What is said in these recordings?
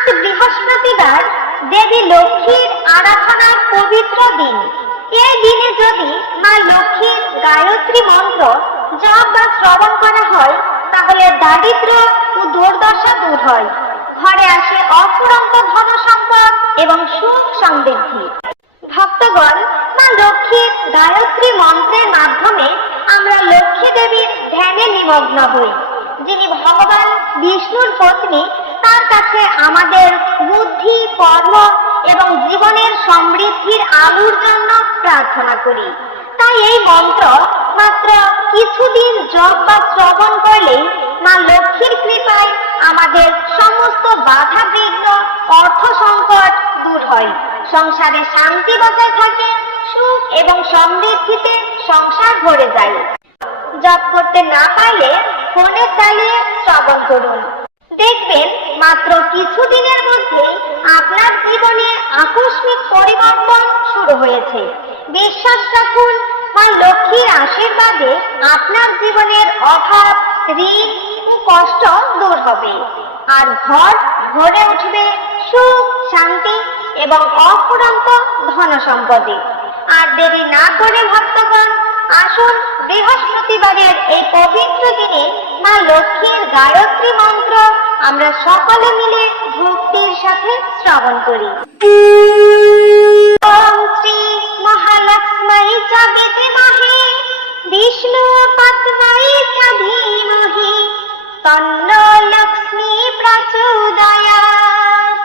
আজ বৃহস্পতিবার দেবী লক্ষ্মীর আরাধনার পবিত্র দিন। এই দিনে যদি মা লক্ষ্মীর গায়ত্রী মন্ত্র জপ বা শ্রবণ করা হয়, তাহলে দারিদ্র ও দুর্দশা দূর হয়। ঘরে আসে অফুরন্ত ধন সম্পদ এবং সুখ সমৃদ্ধি। ভক্তগণ, মা লক্ষ্মীর গায়ত্রী মন্ত্রের মাধ্যমে আমরা লক্ষ্মী দেবীর ধ্যানে নিমগ্ন হই। যিনি ভগবান বিষ্ণুর পত্নী তার কাছে আমাদের বুদ্ধি, কর্ম এবং জীবনের সমৃদ্ধির আলুর জন্য প্রার্থনা করি। তাই এই মন্ত্র মাত্র কিছুদিন জপ বা শ্রবণ করলেই মা লক্ষ্মীর কৃপায় আমাদের সমস্ত বাধা বিঘ্ন অর্থ সংকট দূর হয়। সংসারে শান্তি বজায় থাকে, সুখ এবং সমৃদ্ধিতে সংসার ভরে যায়। জপ করতে না পারলে ফোনে চালিয়ে শ্রবণ করুন। দেখবেন মাত্র কিছুদিনের মধ্যে আপনার জীবনে আকস্মিক পরিবর্তন শুরু হয়েছে। বিশ্বাস রাখুন, মা লক্ষ্মীর আশীর্বাদে আপনার জীবনের অভাব ঋণ ও কষ্ট দূর হবে। আর ঘর ভরে উঠবে সুখ, শান্তি এবং অফুরন্ত ধন সম্পদে। আর দেরি না করে ভক্তগণ, আসুন বৃহস্পতিবারের এই পবিত্র দিনে মা লক্ষ্মীর গায়ত্রী মন্ত্র আমরা সকলে মিলে ভক্তির সাথে শ্রবণ করি। শ্রী মহালক্ষ্মী চ বিদ্মহে বিষ্ণু পত্নী ধীমহি তন্ন লক্ষ্মী প্রচোদয়াৎ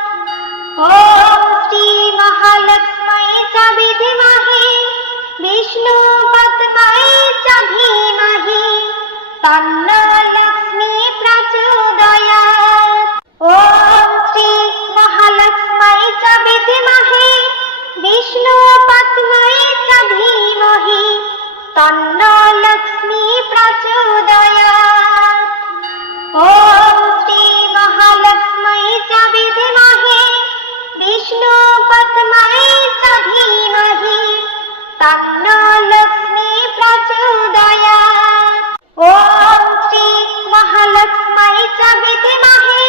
ওম শ্রী মহালক্ষ্মী চ বিদ্মহে বিষ্ণু পত্নী ধীমহি তন্ন তন্ন লক্ষ্মী প্রচোদয়াৎ ওম শ্রী মহালক্ষ্মী চ বিদ্মহে বিষ্ণু পত্নী চ ধীমহি তন্ন লক্ষ্মী প্রচোদয়াৎ ওম শ্রী মহালক্ষ্মী চ বিদ্মহে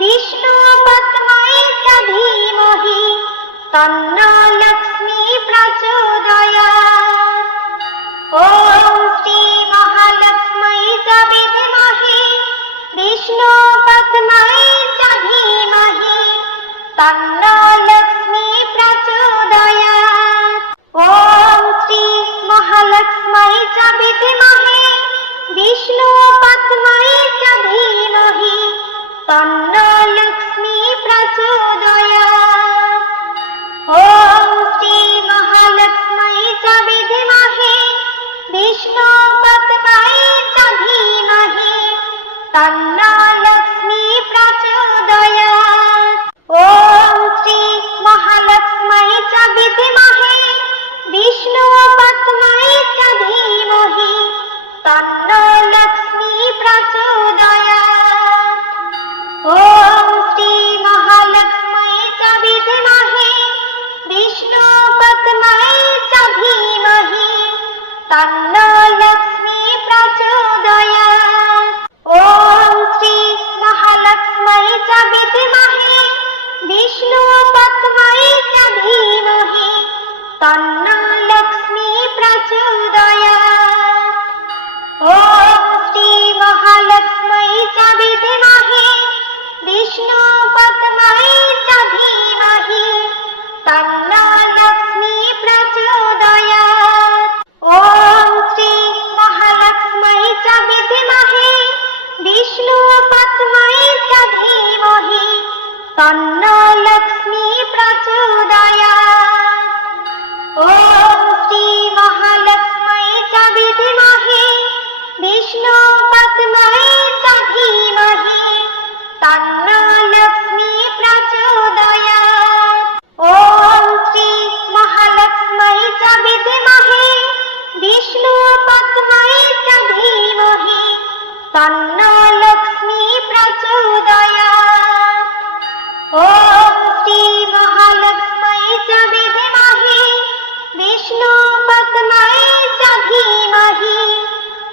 বিষ্ণু পত্নী চ ধীমহি তন্ন লক্ষ্মী ওম শ্রী মহালক্ষ্মী চ বিদ্মহে বিষ্ণু পত্নী চ ধীমহি তন্ন লক্ষ্মী প্রচোদয়াৎ ওম শ্রী মহালক্ষ্মী চ বিদ্মহে বিষ্ণু তন্ন লক্ষ্মী প্রচোদয়াৎ ওম শ্রী মহালক্ষ্মী চ বিদ্মহে বিষ্ণু পত্নী চ ধীমহি তন্ন লক্ষ্মী প্রচোদয়াৎ ওম শ্রী মহালক্ষ্মী চ বিদ্মহে বিষ্ণু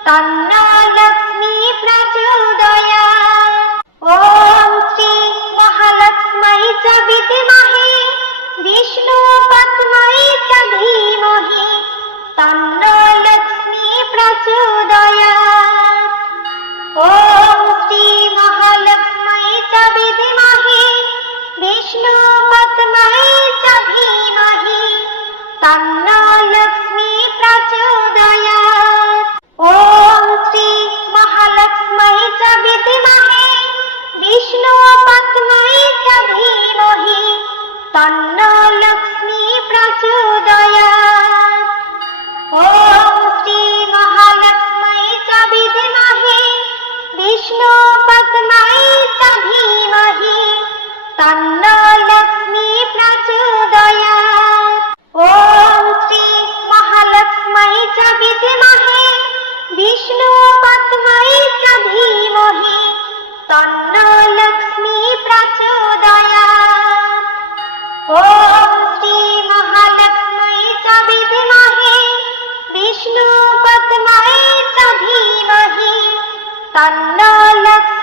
তন্ন লক্ষ্মী প্রচোদয়াৎ خلقت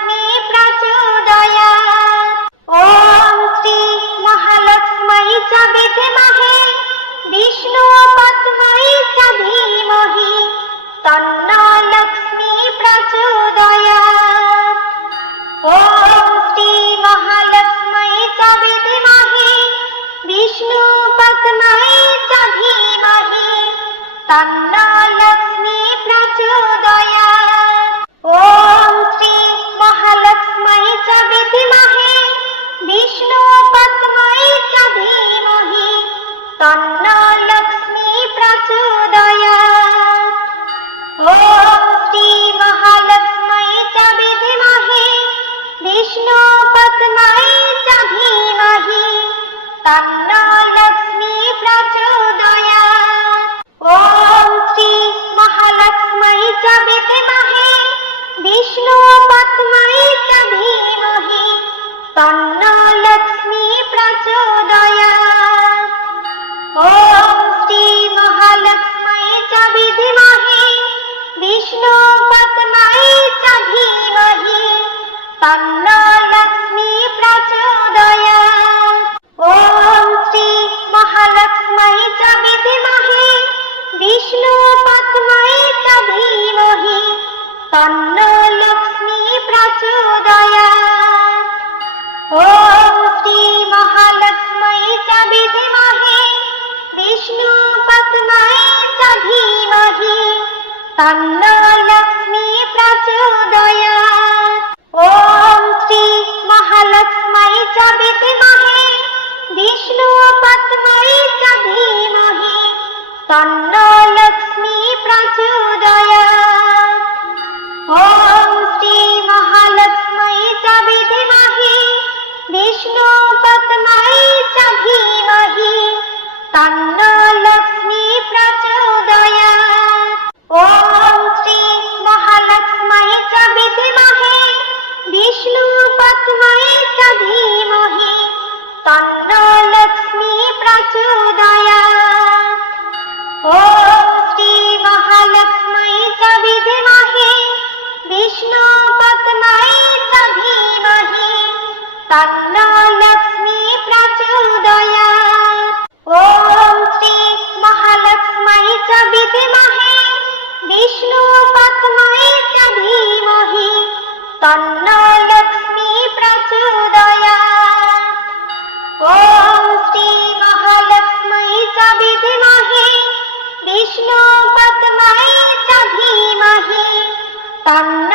কৃষ্ণ পদ্মাই চাধীমহি তন্ন লক্ষ্মী প্রচোদয়া। ওম শ্রী মহালক্ষ্মী চ বিদ্মহে বিষ্ণু পদ্মাই চাধীমহি তন্ন লক্ষ্মী প্রচোদয়া। ওম শ্রী মহালক্ষ্মী চ বিদ্মহে বিষ্ণু পদ্মাই চাধীমহি তন্ন লক্ষ্মী প্রচোদয়া। ওম শ্রী মহালক্ষ্মী চ বিদ্মহে বিষ্ণু পদ্মৈ চ ধীমহি তন্ন লক্ষ্মী প্রচোদয়া। ওম শ্রী মহালক্ষ্মী চ বিদ্মহে বিষ্ণু পদ্মৈ চ ধীমহি তন্ন tăng